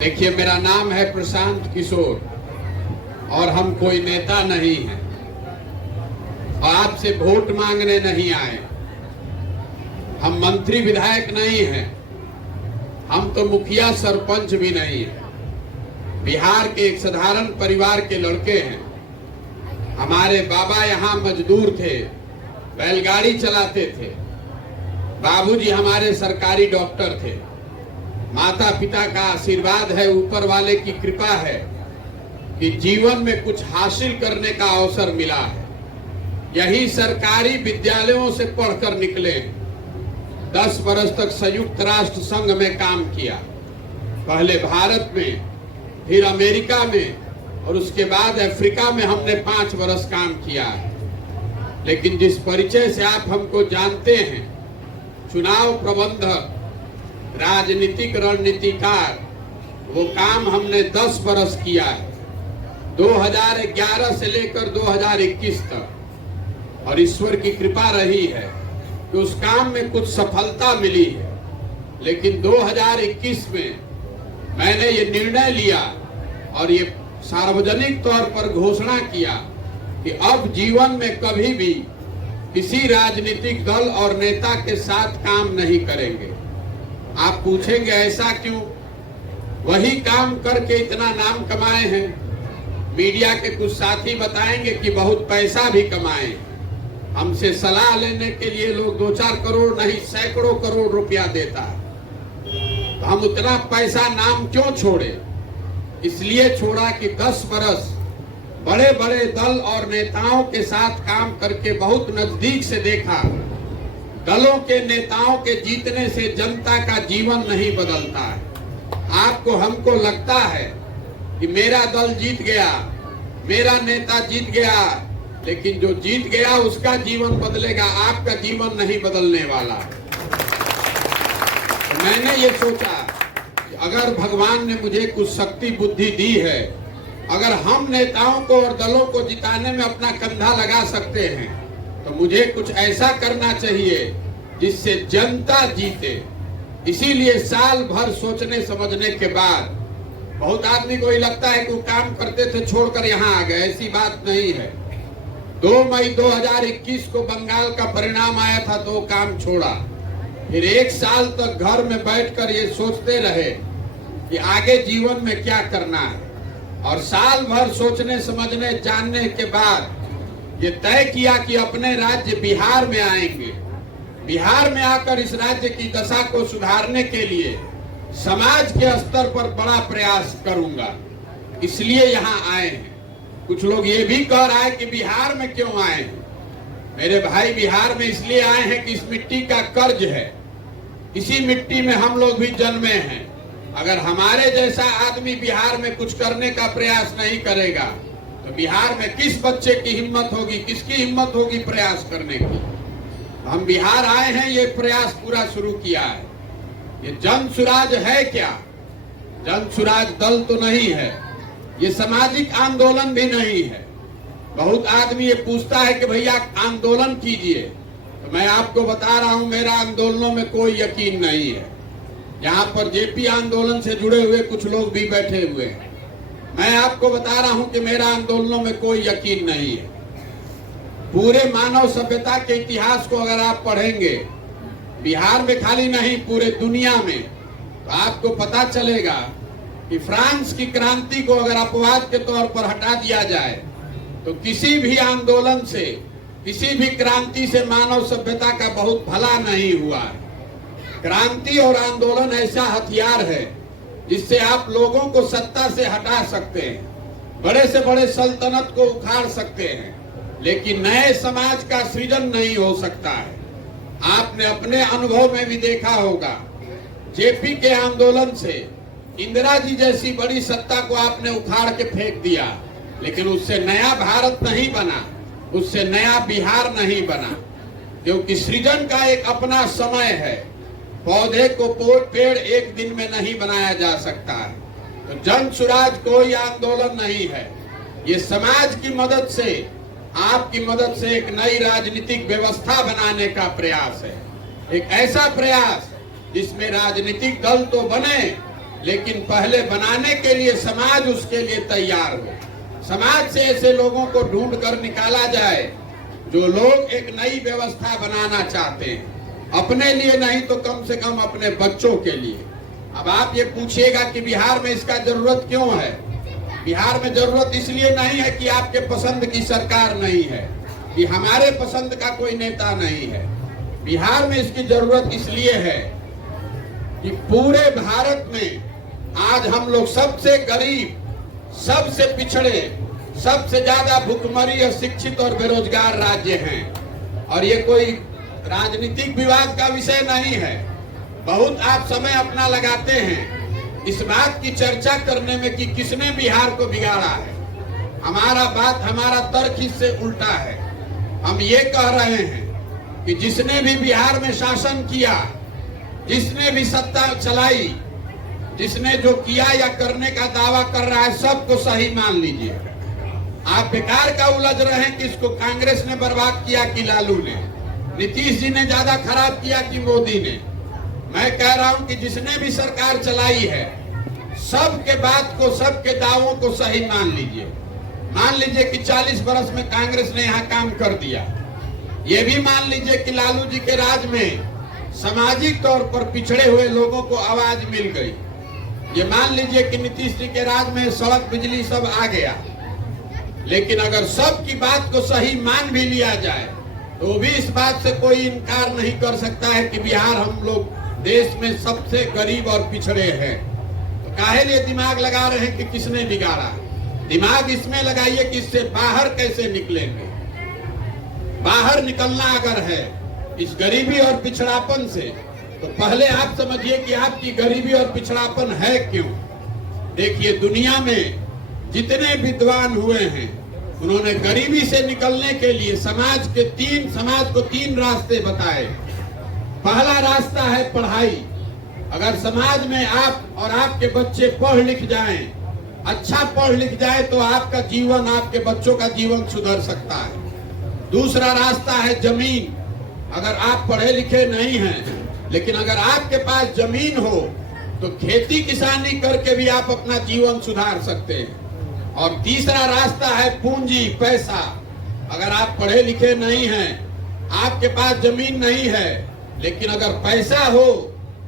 देखिए, मेरा नाम है प्रशांत किशोर और हम कोई नेता नहीं हैं और आपसे वोट मांगने नहीं आए। हम मंत्री विधायक नहीं हैं, हम तो मुखिया सरपंच भी नहीं हैं। बिहार के एक साधारण परिवार के लड़के हैं। हमारे बाबा यहाँ मजदूर थे, बैलगाड़ी चलाते थे। बाबूजी हमारे सरकारी डॉक्टर थे। माता पिता का आशीर्वाद है, ऊपर वाले की कृपा है कि जीवन में कुछ हासिल करने का अवसर मिला है। यही सरकारी विद्यालयों से पढ़कर निकले। 10 वर्ष तक संयुक्त राष्ट्र संघ में काम किया, पहले भारत में, फिर अमेरिका में और उसके बाद अफ्रीका में हमने 5 वर्ष काम किया है। लेकिन जिस परिचय से आप हमको जानते हैं, चुनाव प्रबंधक, राजनीतिक रणनीतिकार, वो काम हमने 10 वर्ष किया है, 2011 से लेकर 2021 तक। और ईश्वर की कृपा रही है कि उस काम में कुछ सफलता मिली है। लेकिन 2021 में मैंने ये निर्णय लिया और ये सार्वजनिक तौर पर घोषणा किया कि अब जीवन में कभी भी किसी राजनीतिक दल और नेता के साथ काम नहीं करेंगे। आप पूछेंगे ऐसा क्यों? वही काम करके इतना नाम कमाए हैं। मीडिया के कुछ साथी बताएंगे कि बहुत पैसा भी कमाए। हमसे सलाह लेने के लिए लोग 2-4 करोड़ नहीं, सैकड़ों करोड़ रुपया देता है। तो हम उतना पैसा नाम क्यों छोड़े? इसलिए छोड़ा कि 10 वर्ष बड़े बड़े दल और नेताओं के साथ काम करके बहुत नजदीक से देखा। दलों के नेताओं के जीतने से जनता का जीवन नहीं बदलता है। आपको हमको लगता है कि मेरा दल जीत गया, मेरा नेता जीत गया, लेकिन जो जीत गया उसका जीवन बदलेगा, आपका जीवन नहीं बदलने वाला। तो मैंने ये सोचा कि अगर भगवान ने मुझे कुछ शक्ति बुद्धि दी है, अगर हम नेताओं को और दलों को जिताने में अपना कंधा लगा सकते हैं, तो मुझे कुछ ऐसा करना चाहिए जिससे जनता जीते। इसीलिए साल भर सोचने समझने के बाद, बहुत आदमी को ये लगता है कि वो काम करते थे छोड़कर यहाँ आ गए। ऐसी बात नहीं है। 2 मई 2021 को बंगाल का परिणाम आया था तो वो काम छोड़ा। फिर 1 साल तक घर में बैठकर ये सोचते रहे कि आगे जीवन में क्या करना है। और साल भर सोचने समझने जानने के बाद ये तय किया कि अपने राज्य बिहार में आएंगे। बिहार में आकर इस राज्य की दशा को सुधारने के लिए समाज के स्तर पर बड़ा प्रयास करूंगा, इसलिए यहाँ आए हैं। कुछ लोग ये भी कह रहा है कि बिहार में क्यों आए हैं? मेरे भाई, बिहार में इसलिए आए हैं कि इस मिट्टी का कर्ज है। इसी मिट्टी में हम लोग भी जन्मे हैं। अगर हमारे जैसा आदमी बिहार में कुछ करने का प्रयास नहीं करेगा तो बिहार में किस बच्चे की हिम्मत होगी, किसकी हिम्मत होगी प्रयास करने की? हम बिहार आए हैं, ये प्रयास पूरा शुरू किया है। ये जन सुराज है क्या? जन सुराज दल तो नहीं है, ये सामाजिक आंदोलन भी नहीं है। बहुत आदमी ये पूछता है कि भैया आंदोलन कीजिए, तो मैं आपको बता रहा हूं, मेरा आंदोलनों में कोई यकीन नहीं है। यहाँ पर जेपी आंदोलन से जुड़े हुए कुछ लोग भी बैठे हुए हैं। मैं आपको बता रहा हूं कि मेरा आंदोलनों में कोई यकीन नहीं है। पूरे मानव सभ्यता के इतिहास को अगर आप पढ़ेंगे, बिहार में खाली नहीं पूरे दुनिया में, तो आपको पता चलेगा कि फ्रांस की क्रांति को अगर अपवाद के तौर पर हटा दिया जाए तो किसी भी आंदोलन से, किसी भी क्रांति से मानव सभ्यता का बहुत भला नहीं हुआ है। क्रांति और आंदोलन ऐसा हथियार है जिससे आप लोगों को सत्ता से हटा सकते हैं, बड़े से बड़े सल्तनत को उखाड़ सकते हैं, लेकिन नए समाज का सृजन नहीं हो सकता है। आपने अपने अनुभव में भी देखा होगा, जेपी के आंदोलन से इंदिरा जी जैसी बड़ी सत्ता को आपने उखाड़ के फेंक दिया, लेकिन उससे नया भारत नहीं बना, उससे नया बिहार नहीं बना, क्योंकि सृजन का एक अपना समय है। पौधे को पेड़ एक दिन में नहीं बनाया जा सकता है। तो जन सुराज कोई आंदोलन नहीं है, ये समाज की मदद से, आपकी मदद से एक नई राजनीतिक व्यवस्था बनाने का प्रयास है। एक ऐसा प्रयास जिसमें राजनीतिक दल तो बने, लेकिन पहले बनाने के लिए समाज उसके लिए तैयार हो। समाज से ऐसे लोगों को ढूंढ कर निकाला जाए जो लोग एक नई व्यवस्था बनाना चाहते हैं, अपने लिए नहीं तो कम से कम अपने बच्चों के लिए। अब आप ये पूछिएगा कि बिहार में इसका जरूरत क्यों है? बिहार में जरूरत इसलिए नहीं है कि आपके पसंद की सरकार नहीं है, कि हमारे पसंद का कोई नेता नहीं है। बिहार में इसकी जरूरत इसलिए है कि पूरे भारत में आज हम लोग सबसे गरीब, सबसे पिछड़े, सबसे ज्यादा भुखमरी, अशिक्षित और बेरोजगार राज्य हैं। और ये कोई राजनीतिक विवाद का विषय नहीं है। बहुत आप समय अपना लगाते हैं इस बात की चर्चा करने में कि किसने बिहार को बिगाड़ा है। हमारा तर्क इससे उल्टा है। हम ये कह रहे हैं कि जिसने भी बिहार में शासन किया, जिसने भी सत्ता चलाई, जिसने जो किया या करने का दावा कर रहा है, सबको सही मान लीजिए। आप बेकार का उलझ रहे हैं कि इसको कांग्रेस ने बर्बाद किया कि लालू ने, नीतीश जी ने ज्यादा खराब किया कि मोदी ने। मैं कह रहा हूं कि जिसने भी सरकार चलाई है, सबके बात को, सबके दावों को सही मान लीजिए। मान लीजिए कि 40 बरस में कांग्रेस ने यहाँ काम कर दिया। ये भी मान लीजिए कि लालू जी के राज में सामाजिक तौर पर पिछड़े हुए लोगों को आवाज मिल गई। ये मान लीजिए कि नीतीश जी के राज में सड़क, बिजली सब आ गया। लेकिन अगर सबकी बात को सही मान भी लिया जाए तो भी इस बात से कोई इनकार नहीं कर सकता है कि बिहार हम लोग देश में सबसे गरीब और पिछड़े हैं। तो काहे लिए दिमाग लगा रहे हैं कि किसने बिगाड़ा? दिमाग इसमें लगाइए कि इससे बाहर कैसे निकलेंगे। बाहर निकलना अगर है इस गरीबी और पिछड़ापन से, तो पहले आप समझिए कि आपकी गरीबी और पिछड़ापन है क्यों। देखिए, दुनिया में जितने विद्वान हुए हैं उन्होंने गरीबी से निकलने के लिए समाज को तीन रास्ते बताए। पहला रास्ता है पढ़ाई। अगर समाज में आप और आपके बच्चे पढ़ लिख जाएं, अच्छा पढ़ लिख जाए, तो आपका जीवन, आपके बच्चों का जीवन सुधर सकता है। दूसरा रास्ता है जमीन। अगर आप पढ़े लिखे नहीं हैं, लेकिन अगर आपके पास जमीन हो तो खेती किसानी करके भी आप अपना जीवन सुधार सकते हैं। और तीसरा रास्ता है पूंजी, पैसा। अगर आप पढ़े लिखे नहीं हैं, आपके पास जमीन नहीं है, लेकिन अगर पैसा हो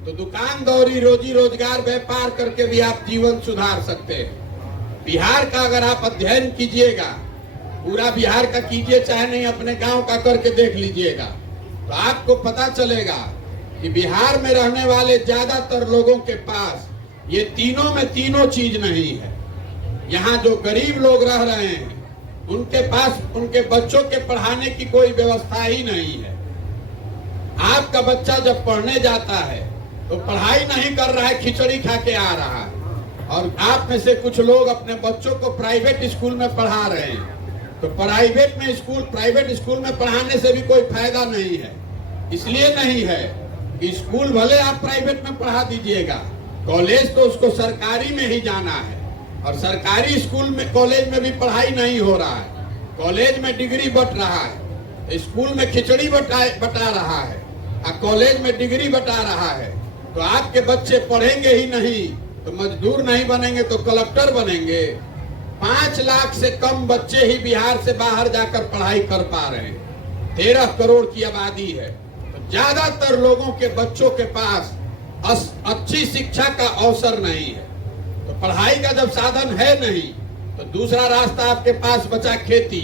तो दुकान दौरी, रोजी रोजगार, व्यापार करके भी आप जीवन सुधार सकते हैं। बिहार का अगर आप अध्ययन कीजिएगा, पूरा बिहार का कीजिए, चाहे नहीं अपने गांव का करके देख लीजिएगा, तो आपको पता चलेगा कि बिहार में रहने वाले ज्यादातर लोगों के पास ये तीनों में तीनों चीज नहीं है। यहाँ जो गरीब लोग रह रहे हैं उनके पास उनके बच्चों के पढ़ाने की कोई व्यवस्था ही नहीं है। आपका बच्चा जब पढ़ने जाता है तो पढ़ाई नहीं कर रहा है, खिचड़ी खा के आ रहा है। और आप में से कुछ लोग अपने बच्चों को प्राइवेट स्कूल में पढ़ा रहे हैं। तो प्राइवेट स्कूल में पढ़ाने से भी कोई फायदा नहीं है। इसलिए नहीं है कि स्कूल भले आप प्राइवेट में पढ़ा दीजिएगा, कॉलेज तो उसको सरकारी में ही जाना है। और सरकारी स्कूल में, कॉलेज में भी पढ़ाई नहीं हो रहा है। कॉलेज में डिग्री बट रहा है, स्कूल में खिचड़ी बटा रहा है, और कॉलेज में डिग्री बटा रहा है। तो आपके बच्चे पढ़ेंगे ही नहीं तो मजदूर नहीं बनेंगे तो कलेक्टर बनेंगे। 5 लाख से कम बच्चे ही बिहार से बाहर जाकर पढ़ाई कर पा रहे हैं। 13 करोड़ की आबादी है। तो ज्यादातर लोगों के बच्चों के पास अच्छी शिक्षा का अवसर नहीं है। तो पढ़ाई का जब साधन है नहीं, तो दूसरा रास्ता आपके पास बचा खेती।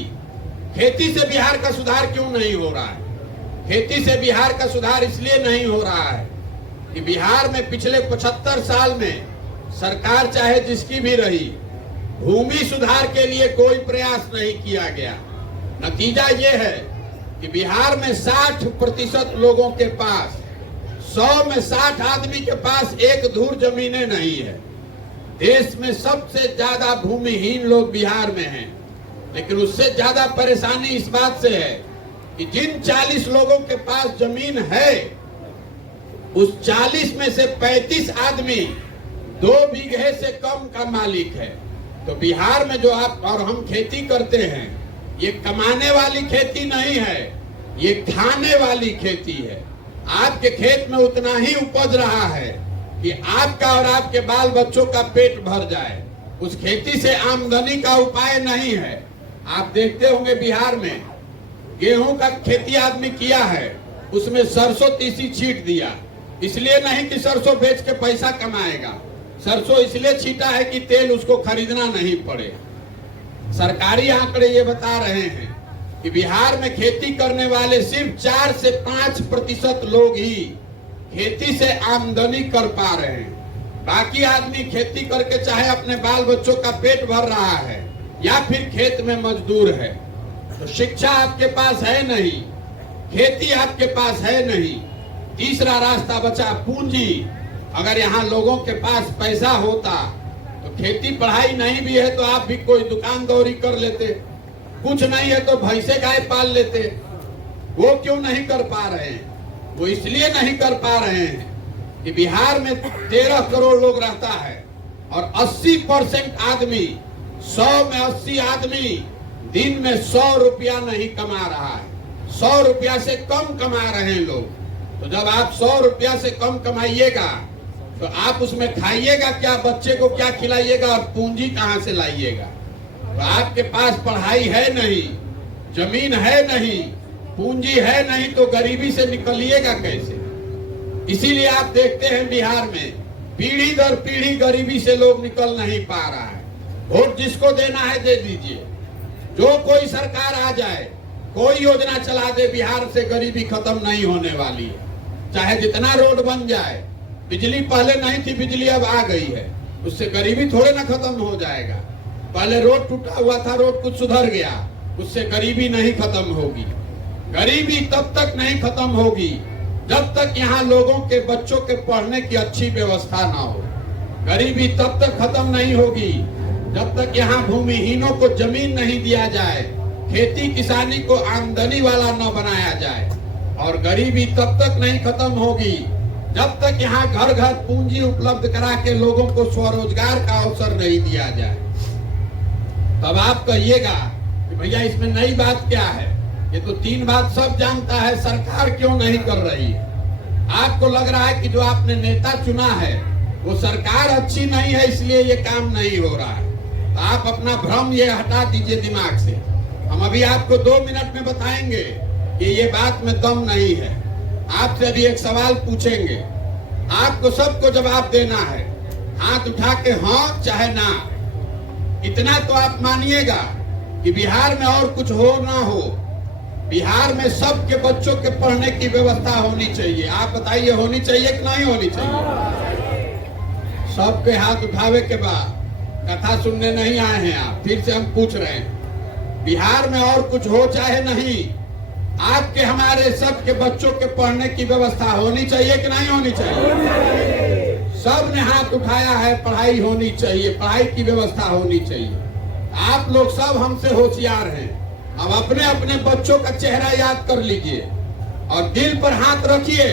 खेती से बिहार का सुधार क्यों नहीं हो रहा है? खेती से बिहार का सुधार इसलिए नहीं हो रहा है कि बिहार में पिछले 75 साल में सरकार चाहे जिसकी भी रही, भूमि सुधार के लिए कोई प्रयास नहीं किया गया। नतीजा ये है कि बिहार में 60% लोगों के पास, 100 में 60 आदमी के पास एक धूर जमीनें नहीं है। देश में सबसे ज्यादा भूमिहीन लोग बिहार में हैं। लेकिन उससे ज्यादा परेशानी इस बात से है कि जिन 40 लोगों के पास जमीन है, उस 40 में से 35 आदमी 2 बीघे से कम का मालिक है। तो बिहार में जो आप और हम खेती करते हैं, ये कमाने वाली खेती नहीं है, ये खाने वाली खेती है। आपके खेत में उतना ही उपज रहा है कि आपका और आपके बाल बच्चों का पेट भर जाए, उस खेती से आमदनी का उपाय नहीं है। आप देखते होंगे बिहार में गेहूं का खेती आदमी किया है, उसमें सरसों तीसी छींट दिया, इसलिए नहीं कि सरसों बेच के पैसा कमाएगा, सरसों इसलिए छींटा है कि तेल उसको खरीदना नहीं पड़े। सरकारी आंकड़े ये बता रहे हैं कि बिहार में खेती करने वाले सिर्फ 4 से 5% लोग ही खेती से आमदनी कर पा रहे हैं। बाकी आदमी खेती करके चाहे अपने बाल बच्चों का पेट भर रहा है या फिर खेत में मजदूर है। तो शिक्षा आपके पास है नहीं, खेती आपके पास है नहीं, तीसरा रास्ता बचा पूंजी। अगर यहाँ लोगों के पास पैसा होता तो खेती पढ़ाई नहीं भी है तो आप भी कोई दुकानदौरी कर लेते, कुछ नहीं है तो भैंसे गाय पाल लेते। वो क्यों नहीं कर पा रहे हैं? वो इसलिए नहीं कर पा रहे हैं कि बिहार में 13 करोड़ लोग रहता है और 80% आदमी, 100 में 80 आदमी दिन में 100 रुपया नहीं कमा रहा है, 100 रुपया से कम कमा रहे हैं लोग। तो जब आप 100 रुपया से कम कमाइएगा तो आप उसमें खाइएगा क्या, बच्चे को क्या खिलाइएगा और पूंजी कहां से लाइएगा? तो आपके पास पढ़ाई है नहीं, जमीन है नहीं, पूंजी है नहीं, तो गरीबी से निकलिएगा कैसे? इसीलिए आप देखते हैं बिहार में पीढ़ी दर पीढ़ी गरीबी से लोग निकल नहीं पा रहा है। वोट जिसको देना है दे दीजिए, जो कोई सरकार आ जाए, कोई योजना चला दे, बिहार से गरीबी खत्म नहीं होने वाली है। चाहे जितना रोड बन जाए, बिजली पहले नहीं थी, बिजली अब आ गई है, उससे गरीबी थोड़े ना खत्म हो जाएगा। पहले रोड टूटा हुआ था, रोड कुछ सुधर गया, उससे गरीबी नहीं खत्म होगी। गरीबी तब तक नहीं खत्म होगी जब तक यहाँ लोगों के बच्चों के पढ़ने की अच्छी व्यवस्था ना हो। गरीबी तब तक खत्म नहीं होगी जब तक यहाँ भूमिहीनों को जमीन नहीं दिया जाए, खेती किसानी को आमदनी वाला न बनाया जाए। और गरीबी तब तक नहीं खत्म होगी जब तक यहाँ घर घर पूंजी उपलब्ध करा के लोगों को स्वरोजगार का अवसर नहीं दिया जाए। तब आप कहिएगा कि भैया इसमें नई बात क्या है, ये तो 3 बात सब जानता है, सरकार क्यों नहीं कर रही है? आपको लग रहा है कि जो आपने नेता चुना है वो सरकार अच्छी नहीं है इसलिए ये काम नहीं हो रहा है। तो आप अपना भ्रम ये हटा दीजिए दिमाग से। हम अभी आपको 2 मिनट में बताएंगे कि ये बात में दम नहीं है। आपसे अभी एक सवाल पूछेंगे, आपको सबको जवाब देना है, हाथ उठा के हाँ चाहे ना। इतना तो आप मानिएगा कि बिहार में और कुछ हो ना हो, बिहार में सबके बच्चों के पढ़ने की व्यवस्था होनी चाहिए। आप बताइए होनी चाहिए कि नहीं होनी चाहिए? सबके हाथ उठावे के बाद कथा सुनने नहीं आए हैं आप, फिर से हम पूछ रहे हैं, बिहार में और कुछ हो चाहे नहीं, आपके हमारे सबके बच्चों के पढ़ने की व्यवस्था होनी चाहिए कि नहीं होनी चाहिए? सब ने हाथ उठाया है, पढ़ाई होनी चाहिए, पढ़ाई की व्यवस्था होनी चाहिए। आप लोग सब हमसे होशियार हैं। अब अपने अपने बच्चों का चेहरा याद कर लीजिए और दिल पर हाथ रखिए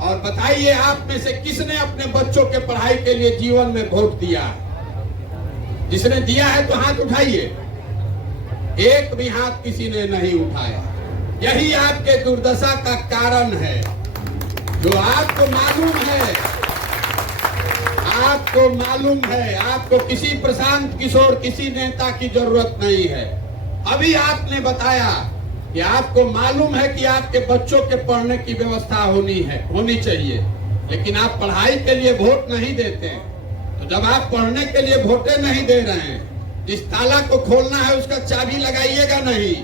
और बताइए आप में से किसने अपने बच्चों के पढ़ाई के लिए जीवन में वोट दिया है? जिसने दिया है तो हाथ उठाइए। एक भी हाथ किसी ने नहीं उठाया। यही आपके दुर्दशा का कारण है। जो आपको मालूम है, आपको किसी प्रशांत किशोर, किसी नेता की जरूरत नहीं है। अभी आपने बताया कि आपको मालूम है कि आपके बच्चों के पढ़ने की व्यवस्था होनी चाहिए, लेकिन आप पढ़ाई के लिए वोट नहीं देते। तो जब आप पढ़ने के लिए वोटे नहीं दे रहे हैं, जिस ताला को खोलना है उसका चाबी लगाइएगा नहीं,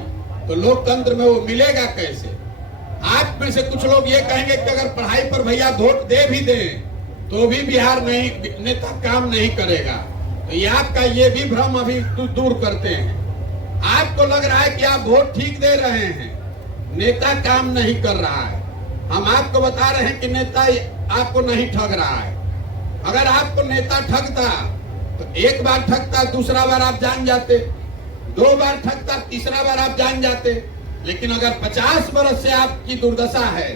तो लोकतंत्र में वो मिलेगा कैसे? आप में से कुछ लोग ये कहेंगे कि अगर पढ़ाई पर भैया वोट दे भी दें तो भी बिहार नहीं, नेता काम नहीं करेगा। तो ये आपका ये भी भ्रम अभी दूर करते हैं। आपको लग रहा है कि आप वोट ठीक दे रहे हैं, नेता काम नहीं कर रहा है। हम आपको बता रहे हैं कि नेता आपको नहीं ठग रहा है। अगर आपको नेता ठगता तो एक बार ठगता, दूसरा बार आप जान जाते, 2 बार ठगता, तीसरा बार आप जान जाते। लेकिन अगर 50 बरस से आपकी दुर्दशा है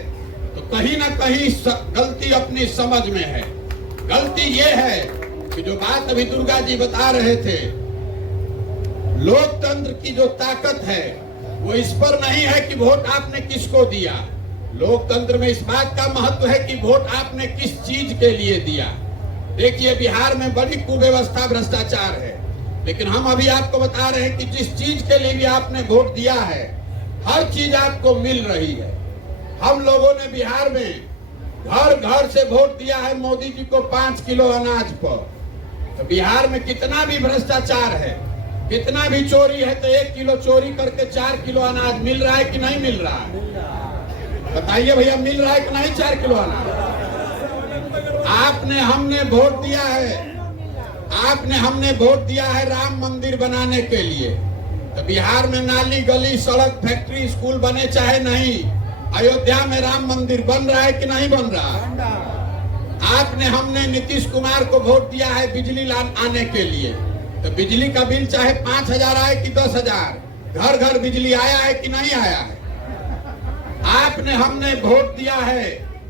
तो कहीं ना कहीं गलती अपनी समझ में है। गलती ये है कि जो बात अभी दुर्गा जी बता रहे थे, लोकतंत्र की जो ताकत है वो इस पर नहीं है कि वोट आपने किसको दिया। लोकतंत्र में इस बात का महत्व है कि वोट आपने किस चीज के लिए दिया। देखिए बिहार में बड़ी कुव्यवस्था भ्रष्टाचार है, लेकिन हम अभी आपको बता रहे हैं कि जिस चीज के लिए भी आपने वोट दिया है हर चीज आपको मिल रही है। हम लोगों ने बिहार में घर घर से वोट दिया है मोदी जी को 5 किलो अनाज पर। तो बिहार में कितना भी भ्रष्टाचार है, कितना भी चोरी है, तो 1 किलो चोरी करके 4 किलो अनाज मिल रहा है कि नहीं मिल रहा है? बताइए भैया, मिल रहा है कि नहीं 4 किलो अनाज? हमने वोट दिया है, हमने वोट दिया है राम मंदिर बनाने के लिए। तो बिहार में नाली गली सड़क फैक्ट्री स्कूल बने चाहे नहीं, अयोध्या में राम मंदिर बन रहा है कि नहीं बन रहा? हमने नीतीश कुमार को वोट दिया है बिजली आने के लिए। तो बिजली का बिल चाहे 5,000 आए कि 10,000, घर घर बिजली आया है कि नहीं आया है? हमने वोट दिया है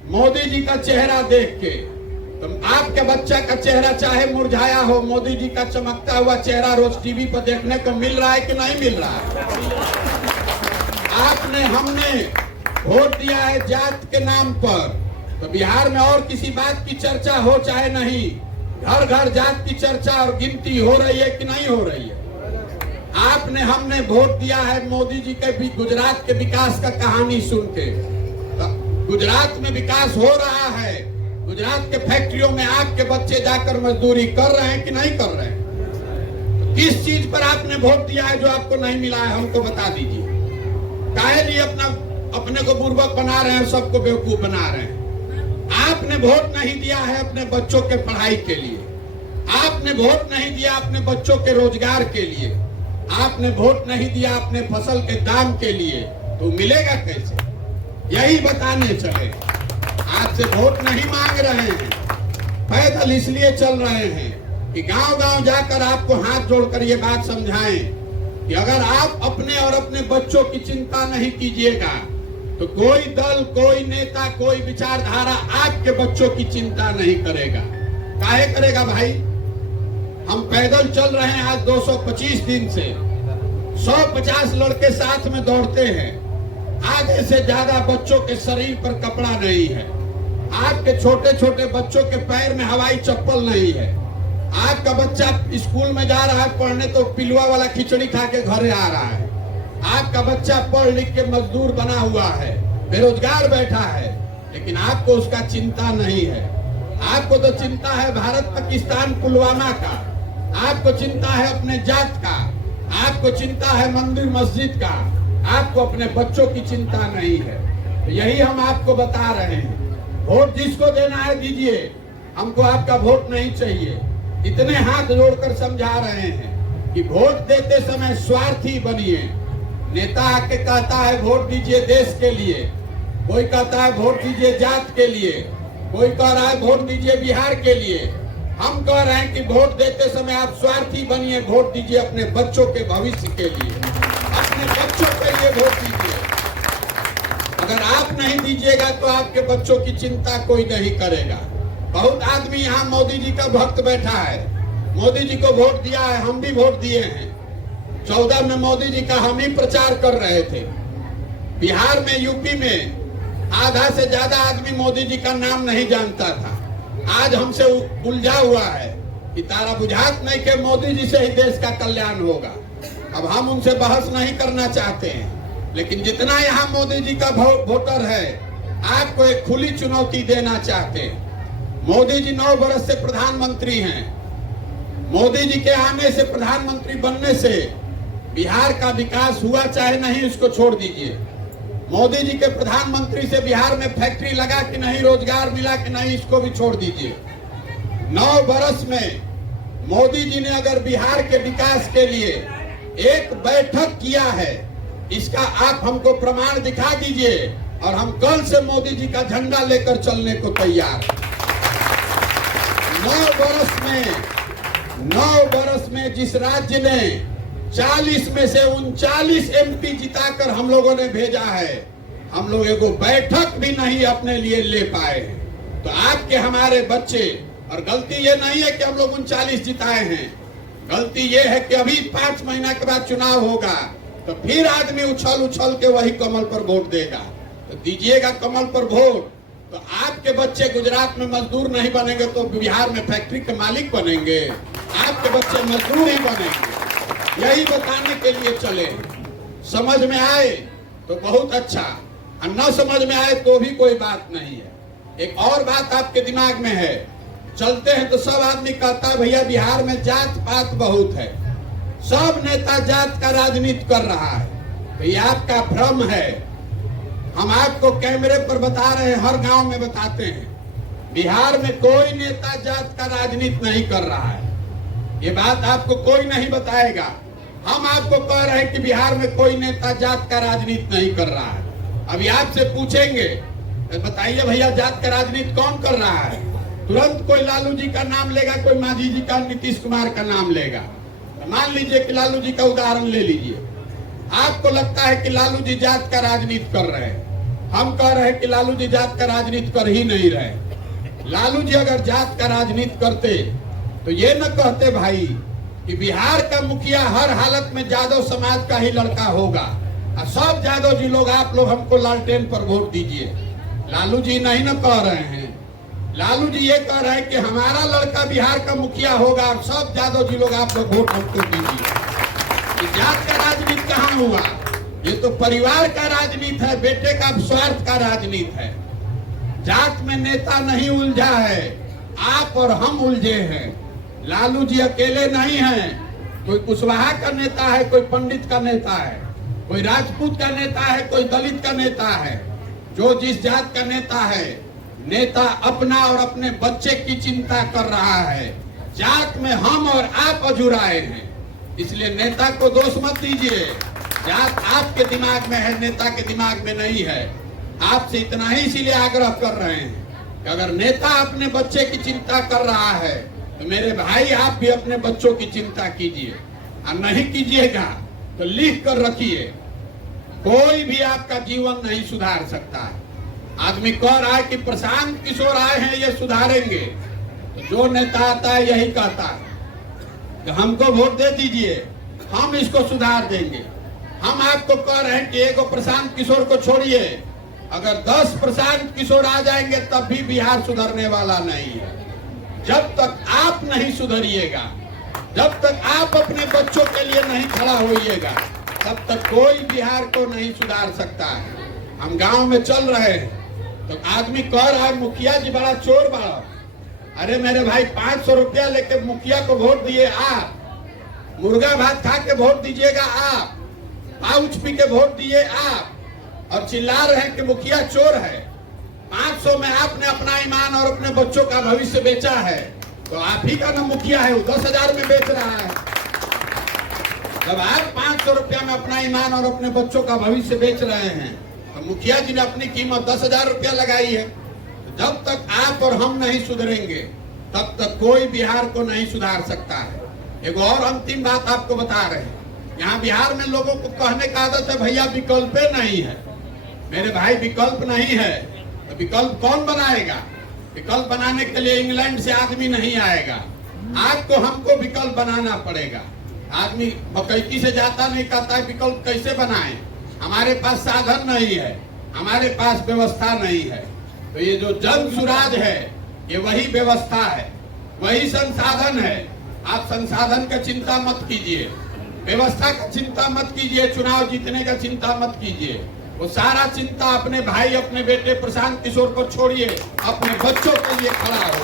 मोदी जी का चेहरा देख के। तो आपके बच्चा का चेहरा चाहे मुरझाया हो, मोदी जी का चमकता हुआ चेहरा रोज टीवी पर देखने को मिल रहा है कि नहीं मिल रहा है? हमने वोट दिया है जात के नाम पर। तो बिहार में और किसी बात की चर्चा हो चाहे नहीं, घर घर जात की चर्चा और गिनती हो रही है कि नहीं हो रही है? हमने वोट दिया है मोदी जी के भी गुजरात के विकास का कहानी सुन के। तो गुजरात में विकास हो रहा है, गुजरात के फैक्ट्रियों में आपके बच्चे जाकर मजदूरी कर रहे हैं कि नहीं कर रहे हैं? तो किस चीज पर आपने वोट दिया है जो आपको नहीं मिला है, हमको बता दीजिए। काहे लिए अपने को बुर्बक बना रहे हैं, सबको बेवकूफ बना रहे हैं? आपने वोट नहीं दिया है अपने बच्चों के पढ़ाई के लिए, आपने वोट नहीं दिया अपने बच्चों के रोजगार के लिए, आपने वोट नहीं दिया अपने फसल के दाम के लिए, तो मिलेगा कैसे? यही बताने चले। आज से वोट नहीं मांग रहे हैं, पैदल इसलिए चल रहे हैं कि गांव गांव जाकर आपको हाथ जोड़कर ये बात समझाएं कि अगर आप अपने और अपने बच्चों की चिंता नहीं कीजिएगा तो कोई दल, कोई नेता, कोई विचारधारा आपके बच्चों की चिंता नहीं करेगा। काहे करेगा भाई? हम पैदल चल रहे हैं आज 225 दिन से, 150 लड़के साथ में दौड़ते हैं। आधे से ज्यादा बच्चों के शरीर पर कपड़ा नहीं है, आपके छोटे छोटे बच्चों के पैर में हवाई चप्पल नहीं है। आपका बच्चा स्कूल में जा रहा है पढ़ने तो पिलुआ वाला खिचड़ी खा के घरे आ रहा है। आपका बच्चा पढ़ लिख के मजदूर बना हुआ है, बेरोजगार बैठा है, लेकिन आपको उसका चिंता नहीं है। आपको तो चिंता है भारत पाकिस्तान पुलवामा का, आपको चिंता है अपने जात का, आपको चिंता है मंदिर मस्जिद का, आपको अपने बच्चों की चिंता नहीं है। तो यही हम आपको बता रहे हैं, वोट जिसको देना है दीजिए, हमको आपका वोट नहीं चाहिए। इतने हाथ जोड़कर समझा रहे हैं कि वोट देते समय स्वार्थी बनिए। नेता आके कहता है वोट दीजिए देश के लिए, कोई कहता है वोट दीजिए जात के लिए, कोई कह रहा है वोट दीजिए बिहार के लिए। हम कह रहे हैं कि वोट देते समय आप स्वार्थी बनिए, वोट दीजिए अपने बच्चों के भविष्य के लिए, अपने बच्चों के लिए वोट दीजिए। अगर आप नहीं दीजिएगा तो आपके बच्चों की चिंता कोई नहीं करेगा। बहुत आदमी यहाँ मोदी जी का भक्त बैठा है, मोदी जी को वोट दिया है, हम भी वोट दिए हैं। 14 में मोदी जी का हम ही प्रचार कर रहे थे। बिहार में, यूपी में आधा से ज्यादा आदमी मोदी जी का नाम नहीं जानता था। आज हमसे उलझा हुआ है कि तारा बुझात नहीं के मोदी जी से ही देश का कल्याण होगा। अब हम उनसे बहस नहीं करना चाहते हैं, लेकिन जितना यहाँ मोदी जी का वोटर है, आपको एक खुली चुनौती देना चाहते हैं। मोदी जी 9 वर्ष से प्रधानमंत्री हैं। मोदी जी के आने से, प्रधानमंत्री बनने से बिहार का विकास हुआ चाहे नहीं, उसको छोड़ दीजिए। मोदी जी के प्रधानमंत्री से बिहार में फैक्ट्री लगा कि नहीं, रोजगार मिला कि नहीं, इसको भी छोड़ दीजिए। 9 वर्ष में मोदी जी ने अगर बिहार के विकास के लिए एक बैठक किया है, इसका आप हमको प्रमाण दिखा दीजिए और हम कल से मोदी जी का झंडा लेकर चलने को तैयार। 9 वर्ष में जिस राज्य ने 40 में से 39 MP जिताकर हम लोगों ने भेजा है, हम लोग एगो बैठक भी नहीं अपने लिए ले पाए हैं। तो आपके हमारे बच्चे, और गलती ये नहीं है कि हम लोग 39 जिताए हैं, गलती ये है कि अभी 5 महीना के बाद चुनाव होगा तो फिर आदमी उछल उछल के वही कमल पर वोट देगा। तो दीजिएगा कमल पर वोट, तो आपके बच्चे गुजरात में मजदूर नहीं बनेंगे तो बिहार में फैक्ट्री के मालिक बनेंगे। आपके बच्चे मजदूर ही बनेंगे। यही बताने के लिए चले। समझ में आए तो बहुत अच्छा, और न समझ में आए तो भी कोई बात नहीं है। एक और बात आपके दिमाग में है, चलते हैं तो सब आदमी कहता है भैया बिहार में जात पात बहुत है, सब नेता जात का राजनीति कर रहा है। तो ये आपका भ्रम है। हम आपको कैमरे पर बता रहे हैं, हर गांव में बताते हैं, बिहार में कोई नेता जात का राजनीति नहीं कर रहा है। ये बात आपको कोई नहीं बताएगा। हम आपको कह रहे हैं कि बिहार में कोई नेता जात का राजनीति नहीं कर रहा है। अभी आपसे पूछेंगे बताइए भैया जात का राजनीति कौन कर रहा है, तुरंत कोई लालू जी का नाम लेगा, कोई मांझी जी का, नीतीश कुमार का नाम लेगा। मान लीजिए कि लालू जी का उदाहरण ले लीजिए। आपको लगता है कि लालू जी जात का राजनीति कर रहे हैं। हम कह रहे हैं कि लालू जी जात का राजनीति कर ही नहीं रहे। लालू जी अगर जात का राजनीति करते तो ये न कहते भाई कि बिहार का मुखिया हर हालत में यादव समाज का ही लड़का होगा और सब यादव जी लोग, आप लोग हमको लालटेन पर वोट दीजिए। लालू जी नहीं न कह रहे हैं। लालू जी ये कह रहे हैं कि हमारा लड़का बिहार का मुखिया होगा और सब यादव जी लोग आप लोग वोट हमको दीजिए। जात का राजनीति कहाँ हुआ? ये तो परिवार का राजनीति है, बेटे का स्वार्थ का राजनीति है। जात में नेता नहीं उलझा है, आप और हम उलझे हैं। लालू जी अकेले नहीं हैं, कोई कुशवाहा का नेता है, कोई पंडित का नेता है, कोई राजपूत का नेता है, कोई दलित का नेता है। जो जिस जात का नेता है, नेता अपना और अपने बच्चे की चिंता कर रहा है। जात में हम और आप अजुराए हैं, इसलिए नेता को दोष मत दीजिए। जात आपके दिमाग में है, नेता के दिमाग में नहीं है। आपसे इतना ही इसीलिए आग्रह कर रहे हैं कि अगर नेता अपने बच्चे की चिंता कर रहा है तो मेरे भाई आप भी अपने बच्चों की चिंता कीजिए, और नहीं कीजिएगा तो लिख कर रखिए, कोई भी आपका जीवन नहीं सुधार सकता है। आदमी कह रहा है कि प्रशांत किशोर आए हैं ये सुधारेंगे, तो जो नेता आता है यही कहता है कि हमको वोट दे दीजिए, हम इसको सुधार देंगे। हम आपको कह रहे हैं कि एगो प्रशांत किशोर को छोड़िए, अगर 10 प्रशांत किशोर आ जाएंगे तब भी बिहार सुधरने वाला नहीं है। जब तक आप नहीं सुधरिएगा, जब तक आप अपने बच्चों के लिए नहीं खड़ा होइएगा, तब तक कोई बिहार को नहीं सुधार सकता है। हम गांव में चल रहे हैं तो आदमी कह रहा है मुखिया जी बड़ा चोर बड़ा। अरे मेरे भाई 500 रुपया लेके मुखिया को वोट दिए आप, मुर्गा भात खा के वोट दीजिएगा आप, पाउच पी के वोट दिए आप, और चिल्ला रहे हैं कि मुखिया चोर है। 500 में आपने अपना ईमान और अपने बच्चों का भविष्य बेचा है, तो आप ही का ना मुखिया है, वो 10,000 में बेच रहा है। जब आप 500 रुपया में अपना ईमान और अपने बच्चों का भविष्य बेच रहे हैं, तो मुखिया जी ने अपनी कीमत 10,000 रुपया लगाई है। तो जब तक आप और हम नहीं सुधरेंगे तब तक कोई बिहार को नहीं सुधार सकता है। एक और अंतिम बात आपको बता रहे हैं, यहाँ बिहार में लोगों को कहने का आदत है भैया विकल्प नहीं है। मेरे भाई विकल्प नहीं है तो विकल्प कौन बनाएगा? विकल्प बनाने के लिए इंग्लैंड से आदमी नहीं आएगा, आपको हमको विकल्प बनाना पड़ेगा। आदमी बकैती से जाता नहीं, कहता है विकल्प कैसे बनाएं, हमारे पास साधन नहीं है, हमारे पास व्यवस्था नहीं है। तो ये जो जन सुराज है ये वही व्यवस्था है, वही संसाधन है। आप संसाधन का चिंता मत कीजिए, व्यवस्था का चिंता मत कीजिए, चुनाव जीतने का चिंता मत कीजिए। वो सारा चिंता अपने भाई अपने बेटे प्रशांत किशोर को छोड़िए, अपने बच्चों के लिए खड़ा हो।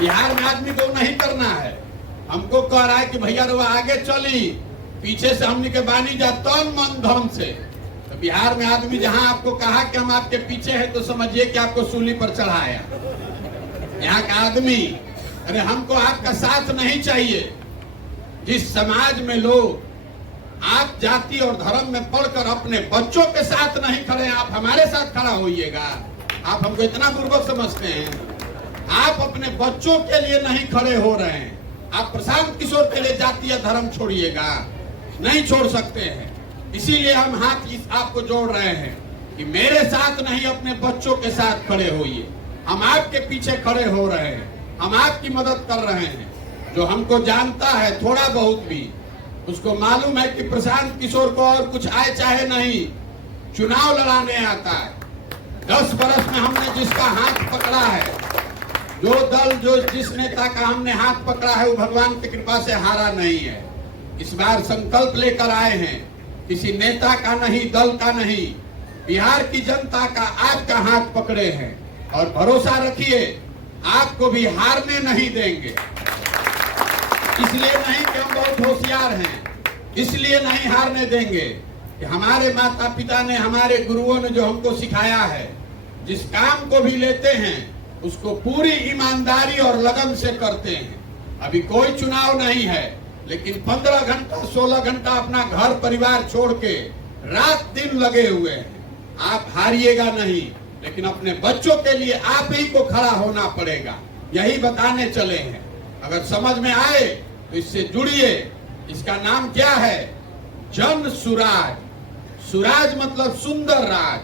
बिहार में आदमी को नहीं करना है। हमको कह रहा है कि भैया वो आगे चली, पीछे से हमने के बानी जा तन मन धन से। तो बिहार में आदमी जहां आपको कहा कि हम आपके पीछे हैं तो समझिए कि आपको सूली पर चढ़ाया। यहाँ का आदमी, अरे हमको आपका साथ नहीं चाहिए। जिस समाज में लोग आप जाति और धर्म में पढ़कर अपने बच्चों के साथ नहीं खड़े, आप हमारे साथ खड़ा होइएगा। आप हमको इतना बुर्बक समझते हैं, आप अपने बच्चों के लिए नहीं खड़े हो रहे हैं। आप प्रशांत किशोर के लिए जाति या धर्म छोड़िएगा, नहीं छोड़ सकते हैं। इसीलिए हम हाथ आपको जोड़ रहे हैं कि मेरे साथ नहीं, अपने बच्चों के साथ खड़े होइए। हम आपके पीछे खड़े हो रहे हैं, हम आपकी मदद कर रहे हैं। जो हमको जानता है थोड़ा बहुत भी, उसको मालूम है कि प्रशांत किशोर को और कुछ आए चाहे नहीं, चुनाव लड़ाने आता है। 10 बरस में हमने जिसका हाथ पकड़ा है, जो दल जो जिस नेता का हमने हाथ पकड़ा है, वो भगवान की कृपा से हारा नहीं है। इस बार संकल्प लेकर आए हैं, किसी नेता का नहीं, दल का नहीं, बिहार की जनता का आपका हाथ पकड़े हैं और भरोसा रखिए आपको भी हारने नहीं देंगे। इसलिए नहीं कि हम बहुत होशियार हैं, इसलिए नहीं हारने देंगे कि हमारे माता पिता ने, हमारे गुरुओं ने जो हमको सिखाया है, जिस काम को भी लेते हैं उसको पूरी ईमानदारी और लगन से करते हैं। अभी कोई चुनाव नहीं है, लेकिन 15 घंटा 16 घंटा अपना घर परिवार छोड़ के रात दिन लगे हुए हैं। आप हारिएगा नहीं, लेकिन अपने बच्चों के लिए आप ही को खड़ा होना पड़ेगा, यही बताने चले हैं। अगर समझ में आए तो इससे जुड़िए। इसका नाम क्या है? जन सुराज। सुराज मतलब सुंदर राज।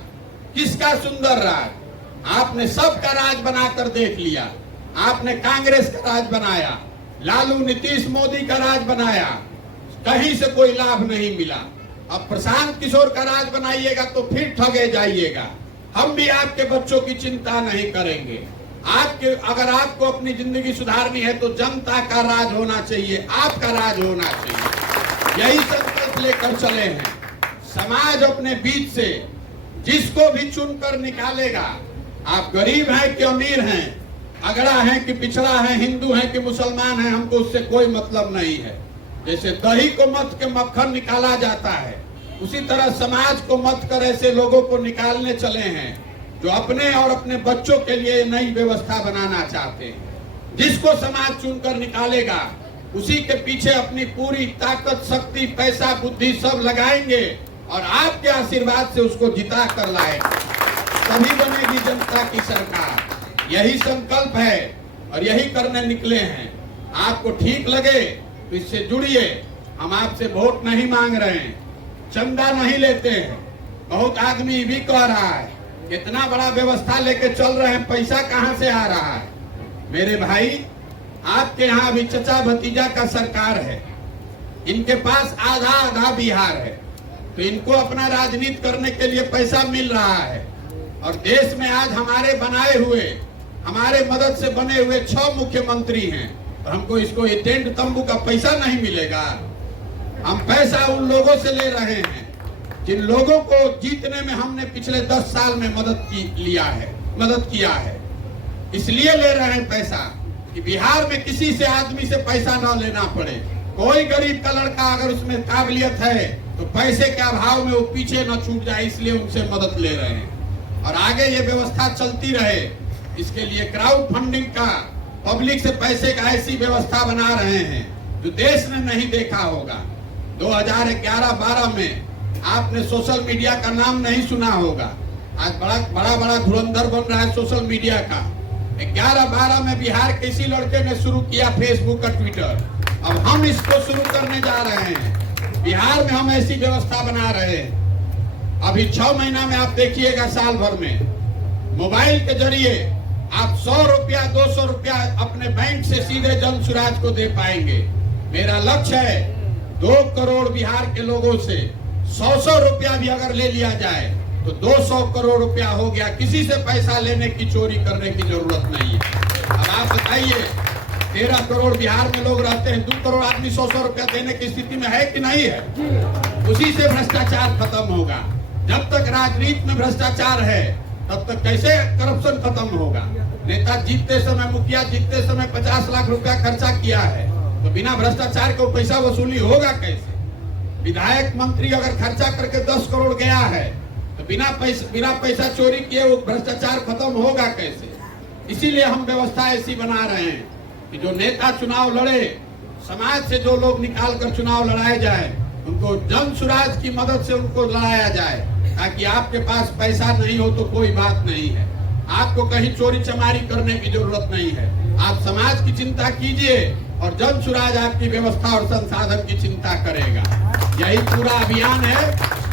किसका सुंदर राज? आपने सबका राज बनाकर देख लिया। आपने कांग्रेस का राज बनाया, लालू नीतीश मोदी का राज बनाया, कहीं से कोई लाभ नहीं मिला। अब प्रशांत किशोर का राज बनाइएगा तो फिर ठगे जाइएगा। हम भी आपके बच्चों की चिंता नहीं करेंगे। अगर आपको अपनी जिंदगी सुधारनी है तो जनता का राज होना चाहिए, आपका राज होना चाहिए। यही संकल्प लेकर चले हैं। समाज अपने बीच से जिसको भी चुनकर निकालेगा, आप गरीब हैं कि अमीर हैं, अगड़ा है कि पिछड़ा है, हिंदू है कि मुसलमान है, हमको उससे कोई मतलब नहीं है। जैसे दही को मथ के मक्खन निकाला जाता है, उसी तरह समाज को मथ कर ऐसे लोगों को निकालने चले हैं जो अपने और अपने बच्चों के लिए नई व्यवस्था बनाना चाहते हैं। जिसको समाज चुनकर निकालेगा उसी के पीछे अपनी पूरी ताकत, शक्ति, पैसा, बुद्धि सब लगाएंगे और आपके आशीर्वाद से उसको जिता कर लाएंगे। तभी बनेगी जनता की सरकार। यही संकल्प है और यही करने निकले हैं। आपको ठीक लगे तो इससे जुड़िए। हम आपसे वोट नहीं मांग रहे हैं, चंदा नहीं लेते हैं। बहुत आदमी भी कह रहा है इतना बड़ा व्यवस्था लेके चल रहे हैं, पैसा कहां से आ रहा है? मेरे भाई, आपके यहाँ अभी चचा भतीजा का सरकार है, इनके पास आधा आधा बिहार है, तो इनको अपना राजनीति करने के लिए पैसा मिल रहा है। और देश में आज हमारे बनाए हुए, हमारे मदद से बने हुए 6 मुख्यमंत्री हैं, और हमको इसको टेंट तंबू का पैसा नहीं मिलेगा। हम पैसा उन लोगों से ले रहे हैं जिन लोगों को जीतने में हमने पिछले 10 साल में मदद किया है। इसलिए ले रहे हैं पैसा कि बिहार में किसी से आदमी से पैसा न लेना पड़े। कोई गरीब का लड़का अगर उसमें काबिलियत है तो पैसे के अभाव में वो पीछे न छूट जाए, इसलिए उनसे मदद ले रहे हैं। और आगे ये व्यवस्था चलती रहे, इसके लिए क्राउड फंडिंग का, पब्लिक से पैसे का ऐसी व्यवस्था बना रहे हैं जो देश ने नहीं देखा होगा। 2011-12 में आपने सोशल मीडिया का नाम नहीं सुना होगा। आज बड़ा धुरंधर बन रहा है सोशल मीडिया का। 11-12 में बिहार के इसी लड़के ने शुरू किया फेसबुक का ट्विटर। अब हम इसको शुरू करने जा रहे हैं। बिहार में हम ऐसी व्यवस्था बना रहे हैं। अभी 6 महीना में आप देखिएगा, साल भर में मोबाइल के जरिए आप 100 रुपया 200 रुपया अपने बैंक से सीधे जन सुराज को दे पाएंगे। मेरा लक्ष्य है 2 करोड़ बिहार के लोगों से 100 रुपया भी अगर ले लिया जाए तो 200 करोड़ रुपया हो गया। किसी से पैसा लेने की, चोरी करने की जरूरत नहीं है। अब आप बताइए, 13 करोड़ बिहार में लोग रहते हैं, 2 करोड़ आदमी 100 रुपया देने की स्थिति में है कि नहीं है? उसी से भ्रष्टाचार खत्म होगा। जब तक राजनीति में भ्रष्टाचार है तब तक कैसे करप्शन खत्म होगा? नेता जीतते समय, मुखिया जीतते समय 50 लाख रुपया खर्चा किया है, तो बिना भ्रष्टाचार को पैसा वसूली होगा कैसे? विधायक मंत्री अगर खर्चा करके 10 करोड़ गया है तो बिना पैसा चोरी किए वो भ्रष्टाचार खत्म होगा कैसे? इसीलिए हम व्यवस्था ऐसी बना रहे हैं कि जो नेता चुनाव लड़े, समाज से जो लोग निकाल कर चुनाव लड़ाए जाए, उनको जन सुराज की मदद से उनको लड़ाया जाए, ताकि आपके पास पैसा नहीं हो तो कोई बात नहीं है। आपको कहीं चोरी चमारी करने की जरूरत नहीं है। आप समाज की चिंता कीजिए और जन सुराज आपकी व्यवस्था और संसाधन की चिंता करेगा। यही पूरा अभियान है।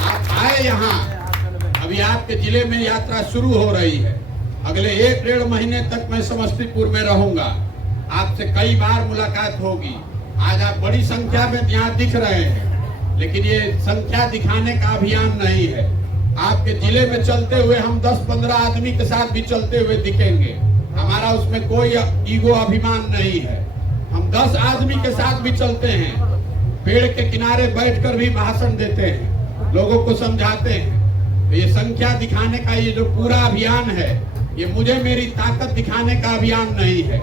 आप आए यहाँ, अभी आपके जिले में यात्रा शुरू हो रही है। अगले 1-1.5 महीने तक मैं समस्तीपुर में रहूंगा। आपसे कई बार मुलाकात होगी। आज आप बड़ी संख्या में यहाँ दिख रहे हैं, लेकिन ये संख्या दिखाने का अभियान नहीं है। आपके जिले में चलते हुए हम 10-15 आदमी के साथ भी चलते हुए दिखेंगे। हमारा उसमें कोई ईगो अभिमान नहीं है। हम 10 आदमी के साथ भी चलते हैं, पेड़ के किनारे बैठकर भी भाषण देते हैं, लोगों को समझाते हैं। तो ये संख्या दिखाने का ये जो पूरा अभियान है, ये मुझे मेरी ताकत दिखाने का अभियान नहीं है,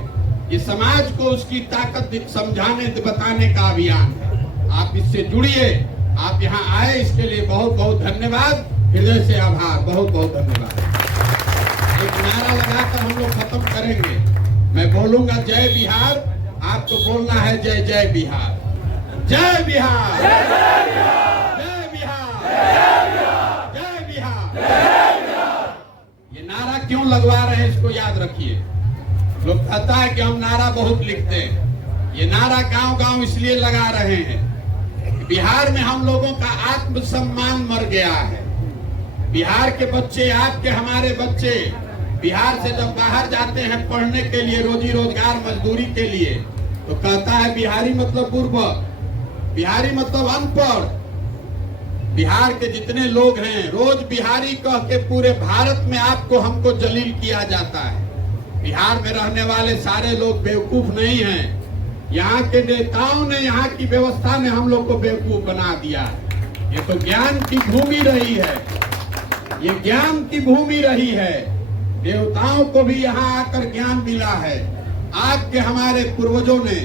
ये समाज को उसकी ताकत समझाने बताने का अभियान है। आप इससे जुड़िए, आप यहाँ आए, इसके लिए बहुत बहुत धन्यवाद, हृदय से आभार, बहुत बहुत धन्यवाद। एक नारा लगाकर हम लोग खत्म करेंगे। मैं बोलूंगा जय बिहार, आपको बोलना है जय जय बिहार, जय बिहार, जय बिहार, जय बिहार। ये नारा क्यों लगवा रहे हैं इसको याद रखिए। लोग कहता है कि हम नारा बहुत लिखते हैं, ये नारा गांव गांव इसलिए लगा रहे हैं, बिहार में हम लोगों का आत्मसम्मान मर गया है। बिहार के बच्चे, आपके हमारे बच्चे बिहार से जब बाहर जाते हैं पढ़ने के लिए, रोजी रोजगार मजदूरी के लिए, तो कहता है बिहारी मतलब बुर्बक, बिहारी मतलब अनपढ़। बिहार के जितने लोग हैं, रोज बिहारी कह के पूरे भारत में आपको हमको जलील किया जाता है। बिहार में रहने वाले सारे लोग बेवकूफ नहीं हैं। यहाँ के नेताओं ने, यहाँ की व्यवस्था ने हम लोग को बेवकूफ बना दिया है। ये तो ज्ञान की भूमि रही है, ये ज्ञान की भूमि रही है। देवताओं को भी यहाँ आकर ज्ञान मिला है। आपके हमारे पूर्वजों ने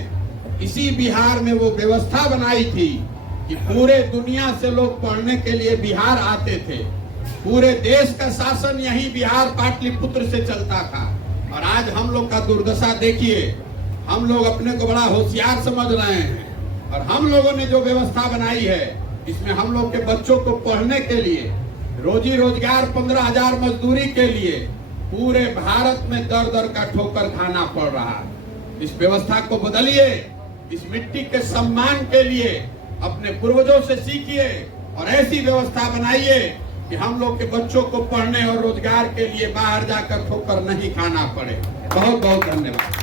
इसी बिहार में वो व्यवस्था बनाई थी कि पूरे दुनिया से लोग पढ़ने के लिए बिहार आते थे। पूरे देश का शासन यही बिहार पाटलिपुत्र से चलता था। और आज हम लोग का दुर्दशा देखिए, हम लोग अपने को बड़ा होशियार समझ रहे हैं, और हम लोगों ने जो व्यवस्था बनाई है, इसमें हम लोग के बच्चों को पढ़ने के लिए, रोजी रोजगार 15,000 मजदूरी के लिए पूरे भारत में दर दर का ठोकर खाना पड़ रहा है। इस व्यवस्था को बदलिए, इस मिट्टी के सम्मान के लिए अपने पूर्वजों से सीखिए और ऐसी व्यवस्था बनाइए कि हम लोग के बच्चों को पढ़ने और रोजगार के लिए बाहर जाकर ठोकर नहीं खाना पड़े। बहुत बहुत धन्यवाद।